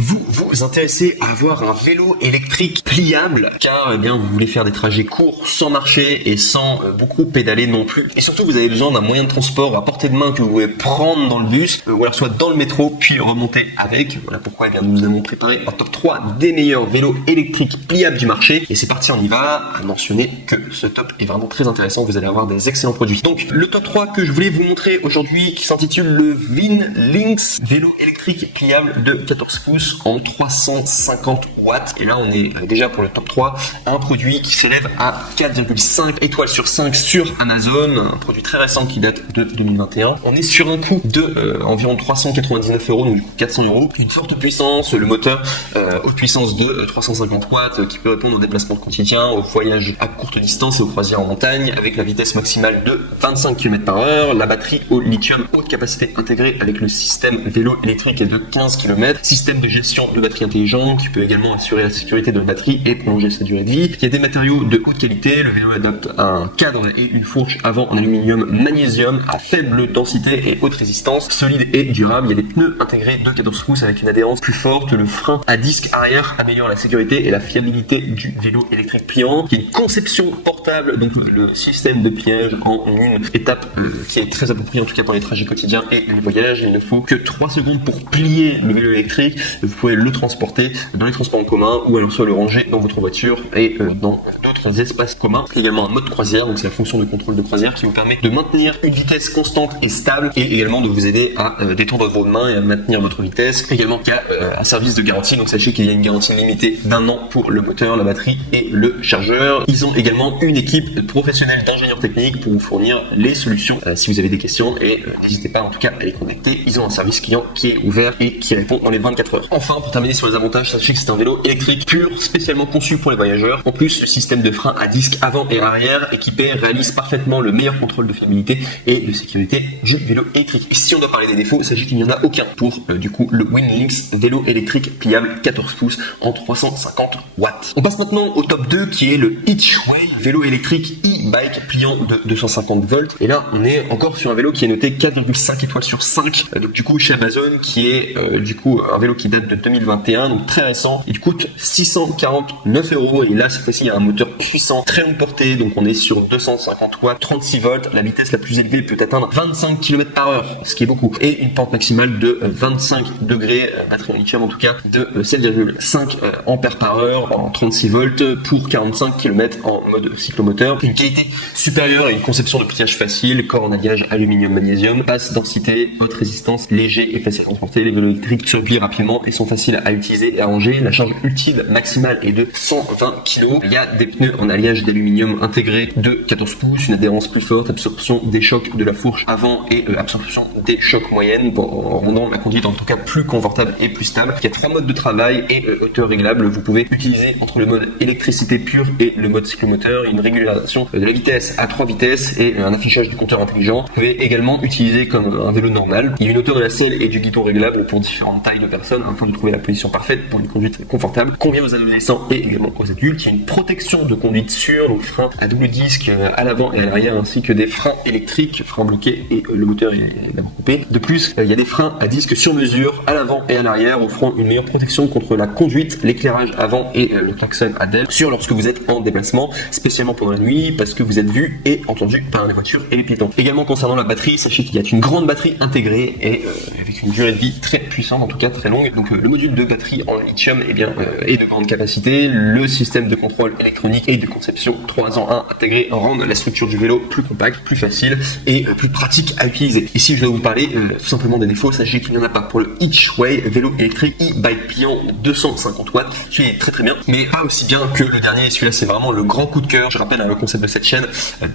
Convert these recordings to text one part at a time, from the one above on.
Vous vous intéressez à avoir un vélo électrique pliable car eh bien vous voulez faire des trajets courts sans marcher et sans beaucoup pédaler non plus. Et surtout vous avez besoin d'un moyen de transport à portée de main que vous pouvez prendre dans le bus ou alors soit dans le métro puis remonter avec. Voilà pourquoi eh bien, nous avons préparé un top 3 des meilleurs vélos électriques pliables du marché. Et c'est parti, on y va. À mentionner que ce top est vraiment très intéressant, vous allez avoir des excellents produits. Donc le top 3 que je voulais vous montrer aujourd'hui qui s'intitule le Vin Lynx vélo électrique pliable de 14 pouces en 350 watts. Et là on est déjà pour le top 3, un produit qui s'élève à 4,5 étoiles sur 5 sur Amazon, un produit très récent qui date de 2021. On est sur un coût de environ 399 €, donc du coup 400 €. Une forte puissance, le moteur haute puissance de 350 watts qui peut répondre aux déplacements de quotidien, aux voyages à courte distance et aux croisières en montagne avec la vitesse maximale de 25 km/h. La batterie au lithium haute capacité intégrée avec le système vélo électrique est de 15 km. Système de gestion de batterie intelligent qui peut également assurer la sécurité de la batterie et prolonger sa durée de vie. Il y a des matériaux de haute qualité. Le vélo adopte un cadre et une fourche avant en aluminium magnésium à faible densité et haute résistance, solide et durable. Il y a des pneus intégrés de 14 pouces avec une adhérence plus forte. Le frein à disque arrière améliore la sécurité et la fiabilité du vélo électrique pliant. Il y a une conception portable, donc le système de pliage en une étape qui est très appropriée en tout cas pour les trajets quotidiens et les voyages. Il ne faut que 3 secondes pour plier le vélo électrique. Vous pouvez le transporter dans les transports en commun ou alors soit le ranger dans votre voiture et dans d'autres espaces communs. Également un mode croisière, donc c'est la fonction de contrôle de croisière qui vous permet de maintenir une vitesse constante et stable et également de vous aider à détendre vos mains et à maintenir votre vitesse. Également il y a un service de garantie, donc sachez qu'il y a une garantie limitée d'1 an pour le moteur, la batterie et le chargeur. Ils ont également une équipe professionnelle d'ingénieurs techniques pour vous fournir les solutions si vous avez des questions et n'hésitez pas en tout cas à les contacter. Ils ont un service client qui est ouvert et qui répond dans les 24 heures. Enfin, pour terminer sur les avantages, sachez que c'est un vélo électrique pur, spécialement conçu pour les voyageurs. En plus, le système de frein à disque avant et arrière équipé réalise parfaitement le meilleur contrôle de fiabilité et de sécurité du vélo électrique. Si on doit parler des défauts, sachez qu'il n'y en a aucun pour du coup le Vin Lynx vélo électrique pliable 14 pouces en 350 watts. On passe maintenant au top 2 qui est le Hitchway vélo électrique e-bike pliant de 250 volts. Et là, on est encore sur un vélo qui est noté 4,5 étoiles sur 5. Donc du coup chez Amazon, qui est du coup un vélo qui date de 2021, donc très récent. Il coûte 649 € et là cette fois-ci il y a un moteur puissant, très longue portée, donc on est sur 250 watts, 36 volts. La vitesse la plus élevée peut atteindre 25 km/h, ce qui est beaucoup, et une pente maximale de 25 degrés, batterie en lithium en tout cas, de 7,5 ampères par heure en 36 volts pour 45 km en mode cyclomoteur. Une qualité supérieure et une conception de pliage facile, corps en alliage aluminium magnésium, basse densité, haute résistance, léger et facile à transporter. Les vélos électriques se replient rapidement et sont faciles à utiliser et à ranger. La charge utile maximale est de 120 kg. Il y a des pneus en alliage d'aluminium intégrés de 14 pouces, une adhérence plus forte, absorption des chocs de la fourche avant et absorption des chocs moyennes en rendant la conduite en tout cas plus confortable et plus stable. Il y a 3 modes de travail et hauteur réglable. Vous pouvez utiliser entre le mode électricité pure et le mode cyclomoteur une régulation de la vitesse à 3 vitesses et un affichage du compteur intelligent. Vous pouvez également utiliser comme un vélo normal. Il y a une hauteur de la selle et du guidon réglable pour différentes tailles de personnes afin de trouver la position parfaite pour une conduite confortable. Convient aux adolescents et également aux adultes. Il y a une protection de conduite sûre, donc frein à double disque à l'avant et à l'arrière ainsi que des freins électriques, freins bloqués et le moteur est évidemment coupé. De plus, il y a des freins à disque sur mesure à l'avant et à l'arrière offrant une meilleure protection contre la conduite, l'éclairage avant et le klaxon à DEL sur lorsque vous êtes en déplacement, spécialement pendant la nuit parce que vous êtes vu et entendu par les voitures et les piétons. Également concernant la batterie, sachez qu'il y a une grande batterie intégrée et avec une durée de vie très puissante, en tout cas très longue. Donc le module de batterie en lithium est de grande capacité. Le système de contrôle électronique et de conception 3 en 1 intégré rendent la structure du vélo plus compacte, plus facile et plus pratique à utiliser. Et si je dois vous parler tout simplement des défauts, sachez qu'il n'y en a pas pour le Hitchway vélo électrique e-bike pliant 250 watts. Celui est très très bien, mais pas aussi bien que le dernier. Celui-là c'est vraiment le grand coup de cœur. Je rappelle le concept de cette chaîne,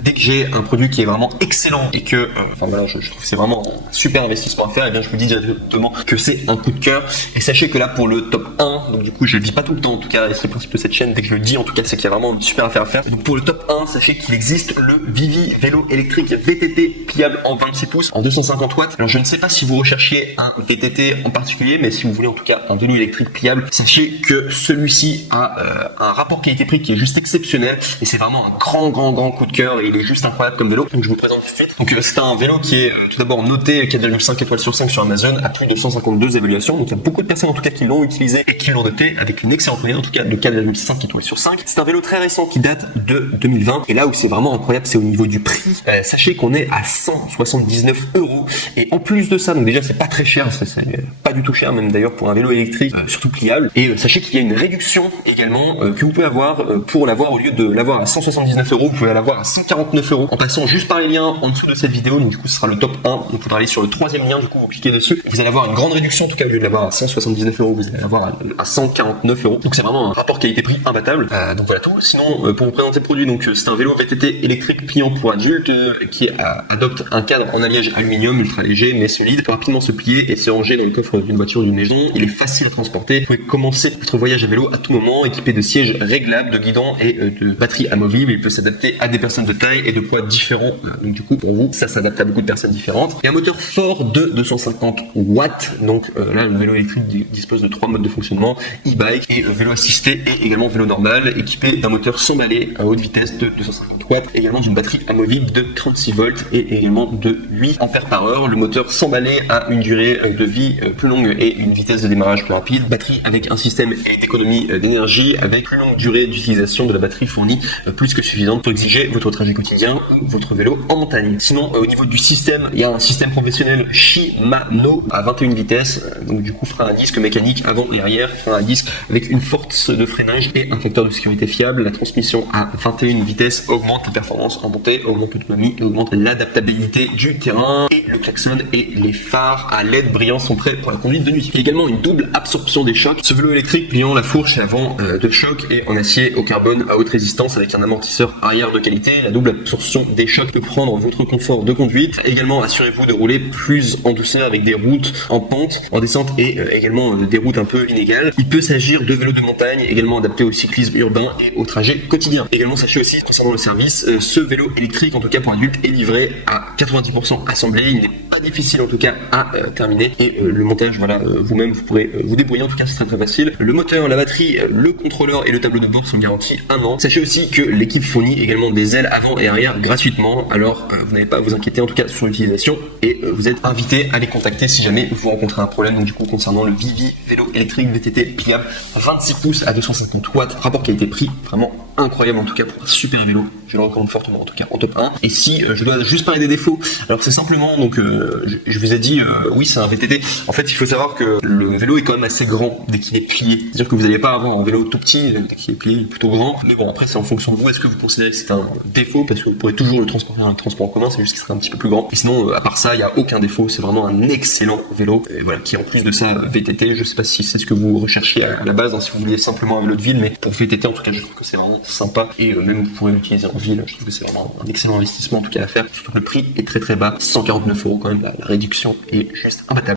dès que j'ai un produit qui est vraiment excellent et que je trouve que c'est vraiment un super investissement à faire, et bien je vous dis directement que c'est un coup de cœur. Et sachez que là pour le top 1, donc du coup je le dis pas tout le temps en tout cas, et c'est le principe de cette chaîne, dès que je le dis en tout cas c'est qu'il y a vraiment une super affaire à faire. Donc pour le top 1, sachez qu'il existe le Vivi vélo électrique VTT pliable en 26 pouces en 250 watts. Alors je ne sais pas si vous recherchiez un VTT en particulier, mais si vous voulez en tout cas un vélo électrique pliable, sachez que celui-ci a un rapport qualité-prix qui est juste exceptionnel et c'est vraiment un grand coup de cœur et il est juste incroyable comme vélo. Donc je vous présente tout de suite. Donc c'est un vélo qui est tout d'abord noté 4,5 étoiles sur 5 sur Amazon. Amazon a plus de 152 évaluations, donc il y a beaucoup de personnes en tout cas qui l'ont utilisé et qui l'ont noté avec une excellente moyenne, en tout cas de 4,5 qui est tombé sur 5. C'est un vélo très récent qui date de 2020 et là où c'est vraiment incroyable, c'est au niveau du prix. Sachez qu'on est à 179 € et en plus de ça, donc déjà c'est pas très cher, c'est pas du tout cher même d'ailleurs pour un vélo électrique, surtout pliable. Et sachez qu'il y a une réduction également que vous pouvez avoir pour l'avoir, au lieu de l'avoir à 179 €, vous pouvez l'avoir à 149 € en passant juste par les liens en dessous de cette vidéo. Donc du coup ce sera le top 1, il faudra aller sur le troisième lien, du coup vous cliquez dessus, vous allez avoir une grande réduction, en tout cas au lieu de l'avoir à 179 €, vous allez l'avoir à 149 €. Donc c'est vraiment un rapport qualité-prix imbattable. Donc voilà tout. Sinon pour vous présenter le produit, donc c'est un vélo VTT électrique pliant pour adultes qui adopte un cadre en alliage aluminium ultra léger mais solide, peut rapidement se plier et se ranger dans le coffre d'une voiture ou d'une maison. Il est facile à transporter, vous pouvez commencer votre voyage à vélo à tout moment, équipé de sièges réglables, de guidons et de batteries amovibles. Il peut s'adapter à des personnes de taille et de poids différents. Donc du coup pour vous ça s'adapte à beaucoup de personnes différentes. Et un moteur fort de 250 watts. Donc là le vélo électrique dispose de 3 modes de fonctionnement: e-bike et vélo assisté, et également vélo normal, équipé d'un moteur sans balai à haute vitesse de 250 watts, également d'une batterie amovible de 36 volts et également de 8 ampères par heure. Le moteur sans balai a une durée de vie plus longue et une vitesse de démarrage plus rapide. Batterie avec un système d'économie d'énergie avec plus longue durée d'utilisation de la batterie fournie, plus que suffisante pour exiger votre trajet quotidien ou votre vélo en montagne. Sinon au niveau du système, il y a un système professionnel Shimano à 21 vitesses, donc du coup frein à disque mécanique avant et arrière, frein à disque avec une force de freinage et un facteur de sécurité fiable. La transmission à 21 vitesses augmente la performance en montée, augmente l'autonomie et augmente l'adaptabilité du terrain. Et le klaxon et les phares à LED brillants sont prêts pour la conduite de nuit. Il y a également une double absorption des chocs. Ce vélo électrique pliant, la fourche et l'avant de choc et en acier au carbone à haute résistance avec un amortisseur arrière de qualité. La double absorption des chocs peut prendre votre confort de conduite. Également assurez-vous de rouler plus en douceur avec des routes en pente, en descente et également des routes un peu inégales. Il peut s'agir de vélos de montagne également adaptés au cyclisme urbain et au trajet quotidien. Également sachez aussi concernant le service, ce vélo électrique en tout cas pour adultes est livré à 90% assemblé. Il n'est pas difficile en tout cas à terminer et le montage voilà vous-même vous pourrez vous débrouiller, en tout cas c'est très facile. Le moteur, la batterie, le contrôleur et le tableau de bord sont garantis 1 an. Sachez aussi que l'équipe fournit également des ailes avant et arrière gratuitement, alors vous n'avez pas à vous inquiéter en tout cas sur l'utilisation et vous êtes invité à les contacter si jamais vous rencontrez un problème. Donc du coup concernant le Vivi vélo électrique VTT pliable 26 pouces à 250 watts, rapport qualité-prix vraiment incroyable en tout cas pour un super vélo. Je le recommande fortement en tout cas en top 1. Et si je dois juste parler des défauts, alors c'est simplement donc je vous ai dit oui c'est un VTT. En fait il faut savoir que le vélo est quand même assez grand dès qu'il est plié. C'est-à-dire que vous n'allez pas avoir un vélo tout petit dès qu'il est plié, il est plutôt grand. Mais bon après c'est en fonction de vous. Est-ce que vous considérez que c'est un défaut, parce que vous pourrez toujours le transporter dans le transport en commun, c'est juste qu'il serait un petit peu plus grand. Et sinon à part ça il n'y a aucun défaut. C'est vraiment un excellent vélo et voilà, qui en plus de ça VTT. Je sais pas si c'est ce que vous recherchiez à la base, hein, si vous vouliez simplement un vélo de ville, mais pour VTT en tout cas je trouve que c'est vraiment sympa et même vous pourrez l'utiliser en ville. Je trouve que c'est vraiment un excellent investissement en tout cas à faire. Surtout que le prix est très très bas, 149 € quand même. La réduction est juste imbattable.